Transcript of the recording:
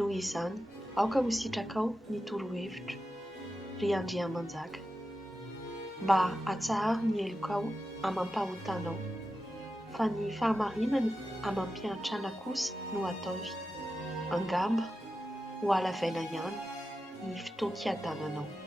Noho izany, aoka ho sitraka ao ny torohevitro ry Andriamanjaka, mba hatsahary ny helokao amampahotanao, fa ny fahamarinana amam-piantrana kosa no ataovy. Angamba ho halavaina ihany ny fotoan-kiadananao.